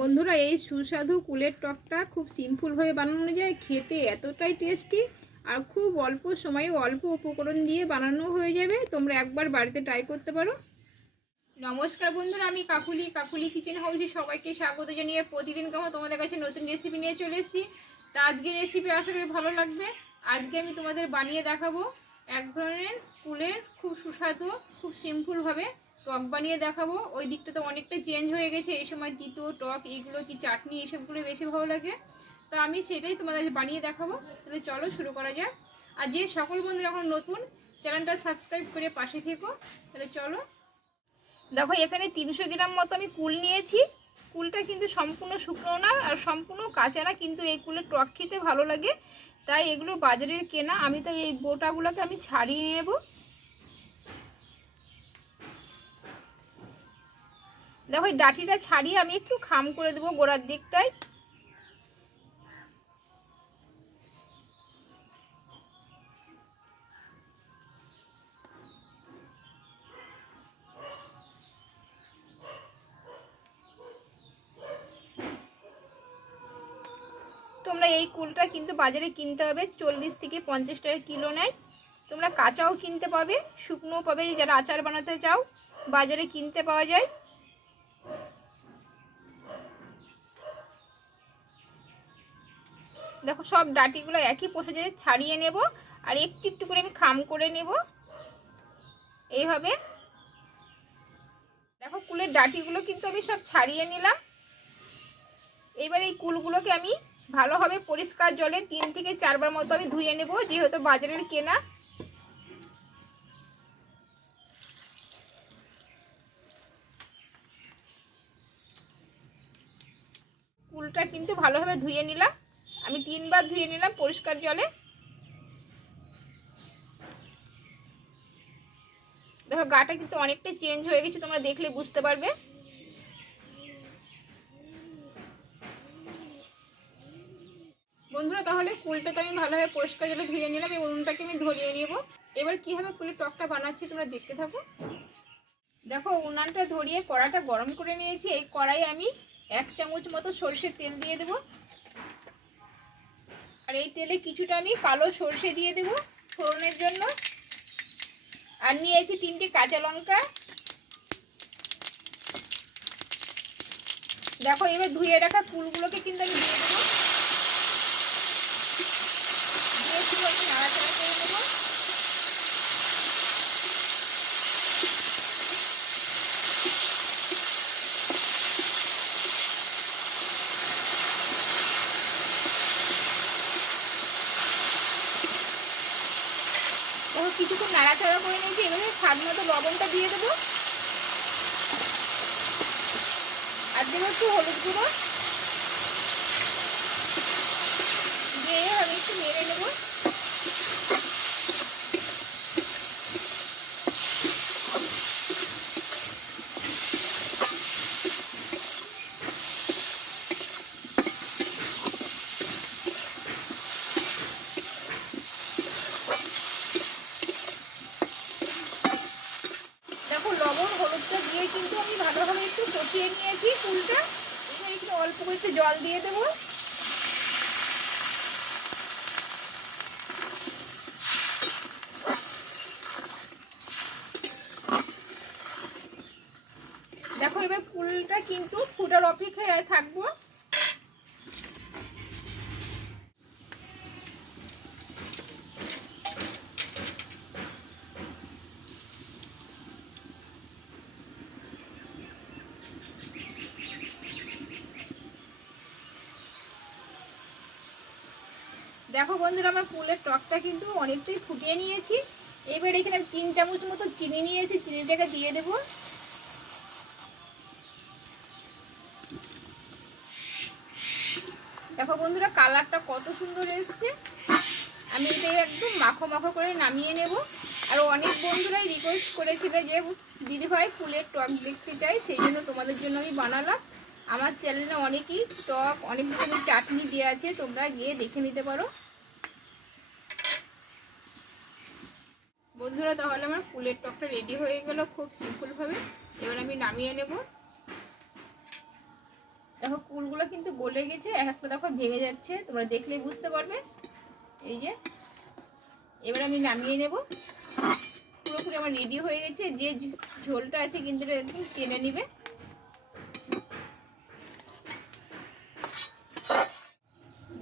বন্ধুরা, এই সুস্বাদু কুলের টকটা খুব সিম্পলভাবে বানানো যায়, খেতে এতটাই টেস্টি আর খুব অল্প সময়ে অল্প উপকরণ দিয়ে বানানো হয়ে যাবে। তোমরা একবার বাড়িতে ট্রাই করতে পারো। নমস্কার বন্ধুরা, আমি কাকুলি কাকুলি কিচেন হাউসে সবাইকে স্বাগত জানিয়ে প্রতিদিন কেমন তোমাদের কাছে নতুন রেসিপি নিয়ে চলে এসেছি। তা আজকে রেসিপি আশা করি ভালো লাগবে। আজকে আমি তোমাদের বানিয়ে দেখাবো এক ধরনের কুলের খুব সুস্বাদু, খুব সিম্পলভাবে টক বানিয়ে দেখাবো। ওই দিকটা তো অনেকটা চেঞ্জ হয়ে গেছে। এই সময় তিতো, টক এইগুলো কি চাটনি এইসবগুলো বেশি ভালো লাগে। তো আমি সেটাই তোমাদের বানিয়ে দেখাবো। তাহলে চলো শুরু করা যাক। আর যে সকল বন্ধুরা এখন নতুন, চ্যানেলটা সাবস্ক্রাইব করে পাশে থেকো। তাহলে চলো। দেখো, এখানে তিনশো গ্রাম মতো আমি কুল নিয়েছি। কুলটা কিন্তু সম্পূর্ণ শুকনো না আর সম্পূর্ণ কাঁচা না, কিন্তু এই কুলের টক খেতে ভালো লাগে। তাই এগুলো বাজারের কেনা। আমি তাই এই বোটাগুলোকে আমি ছাড়িয়ে নেব। দেখো, এই ডাটিটা ছাড়িয়ে আমি একটু খাম করে দেবো গোড়ার দিকটায়। তোমরা এই কুলটা কিন্তু বাজারে কিনতে হবে, চল্লিশ থেকে পঞ্চাশ টাকা কিলো নেয়। তোমরা কাঁচাও কিনতে পাবে শুকনো পাবে, যারা আচার বানাতে চাও, বাজারে কিনতে পাওয়া যায়। দেখো সব ডাটিগুলো একই পোষাজে ছাড়িয়ে নেব আর একটু একটু করে আমি খাম করে নেব। এইভাবে। দেখো কুলের ডাটিগুলো কিন্তু আমি সব ছাড়িয়ে নিলাম। এবার এই কুলগুলোকে আমি ভালোভাবে পরিষ্কার জলে তিন থেকে চারবার মতো আমি ধুয়ে নেব, যেহেতু বাজারের কেনা। কুলটা কিন্তু ভালোভাবে ধুয়ে নিলাম। আমি তিনবার ধুয়ে নিলাম পরিষ্কার জলে। দেখো, গাটা কিন্তু অনেকটা চেঞ্জ হয়ে গেছে, তোমরা দেখলে বুঝতে পারবে। বন্ধুরা, তাহলে কুলটা তো আমি ভালোভাবে পরিষ্কার জলে ধুয়ে নিলাম, এই উনুনটাকে আমি ধরিয়ে নেব। এবার কীভাবে কুলের টকটা বানাচ্ছি, তোমরা দেখতে থাকো। দেখো, উনানটা ধরিয়ে কড়াটা গরম করে নিয়েছি। এই কড়াই আমি এক চামচ মতো সর্ষের তেল দিয়ে দেব। আর এই তেলে কিছুটা আমি কালো সর্ষে দিয়ে দেবো ফোড়নের জন্য। আর নিয়েছি তিনটে কাঁচা লঙ্কা। দেখো এবার ধুয়ে রাখা ফুলগুলোকে কিন্তু আমি দিয়ে দেবো দিয়ে একটু আমি নাড়াচাড়া করে নেব দেখো কিছুক্ষণ নাড়াচাড়া করে নিয়েছি, এবারে স্বাদ মতো লবণটা দিয়ে দেবো। আর দেবো একটু হলুদ গুঁড়ো। দিয়ে আমি একটু নেড়ে নেব দেখো লবণ, হলুদটা দিয়ে কিন্তু আমি ভালোভাবে একটু কষিয়ে নিয়েছি ফুলটা। এখানে একটু অল্প করে একটু জল দিয়ে দেবো। দেখো, এবার ফুলটা কিন্তু ফুটার অপেক্ষায় থাকব। দেখো বন্ধুরা, আমার ফুলের টকটা কিন্তু অনেকটাই ফুটিয়ে নিয়েছি। এবার এখানে আমি তিন চামচ মতো চিনি নিয়েছি, চিনিটাকে দিয়ে দেবো। দেখো বন্ধুরা, কালারটা কত সুন্দর এসছে। আমি এটা একদম মাখো মাখো করে নামিয়ে নেব। আর অনেক বন্ধুরাই রিকোয়েস্ট করেছিলে যে, দিদিভাই ফুলের টক দেখতে চাই, সেই জন্য তোমাদের জন্য আমি বানালাম। আমার চ্যানেলে অনেকই টক অনেক রকমের চাটনি দেওয়া আছে, তোমরা গিয়ে দেখে নিতে পারো। বন্ধুরা, তাহলে আমার ফুলের টকটা রেডি হয়ে গেল খুব সিম্পলভাবে এবার আমি নামিয়ে নেব। দেখো কুলগুলো কিন্তু গলে গেছে, এক একটা দেখো ভেঙে যাচ্ছে, তোমরা দেখলেই বুঝতে পারবে। এই যে, এবার আমি নামিয়ে নেব। পুরোপুরি আমার রেডি হয়ে গেছে, যে ঝোলটা আছে কিন্তু একদম টেনে নিবে।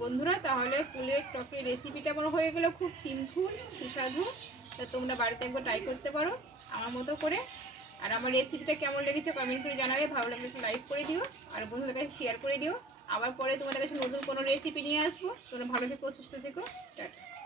বন্ধুরা, তাহলে কুলের টকের রেসিপিটা আমার হয়ে গেলো খুব সিম্পল সুস্বাদু। তা তোমরা বাড়িতে একবার ট্রাই করতে পারো, আমার মতো করে। আর আমার রেসিপিটা কেমন লেগেছে কমেন্ট করে জানাবে, ভালো লাগলে একটু লাইক করে দিও, আর বন্ধুদের কাছে শেয়ার করে দিও। আবার পরে তোমাদের কাছে নতুন কোনো রেসিপি নিয়ে আসব। তোমরা ভালো থেকো, সুস্থ থেকো, টাটা।